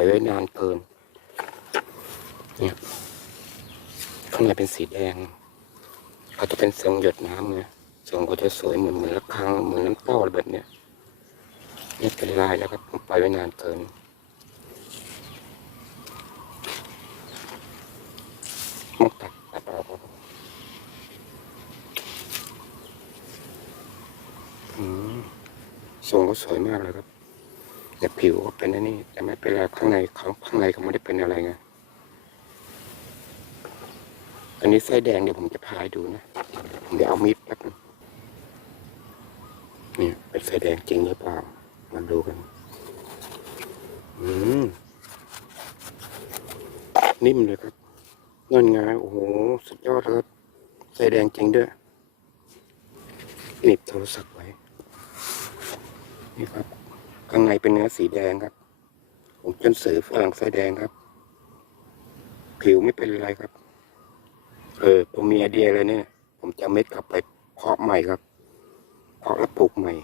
อยไว้นานเกิน เนี่ยข้างในเป็นสีแดงเขาจะเป็นเสียงหยดน้ำไงเสียงก็จะสวยเหมือนเหมือนระฆังเหมือนน้ำเต้าอะไรแบบเนี้ยเนี่ยเป็นลายแล้วครับผมปล่อยไว้นานเกินมุกตัดตัดออกอืมทรงก็สวยมากเลยครับ แต่ผิวก็เป็นอันนี้แต่ไม่เป็นไรข้างในเขาข้างในเขาไม่ได้เป็นอะไรไงอันนี้ไส้แดงเดี๋ยวผมจะพายดูนะผมเดี๋ยวเอามีดแป๊บนึงนี่เป็นไส้แดงจริงหรือเปล่ามาดูกัน อืมนิ่มเลยครับเงินไงโอ้โห สุดยอดเลยครับใส่แดงจริงด้วยหนีบโทรศัพท์ไว้ นี่ครับ ข้างในเป็นเนื้อสีแดงครับ ผมจนเสือฝรั่งใส่แดงครับ ผิวไม่เป็นไรครับ เออ ผมมีไอเดียเลยเนี่ย ผมจะเอาเม็ดกลับไปเพาะใหม่ครับ เพาะแล้วปลูกใหม่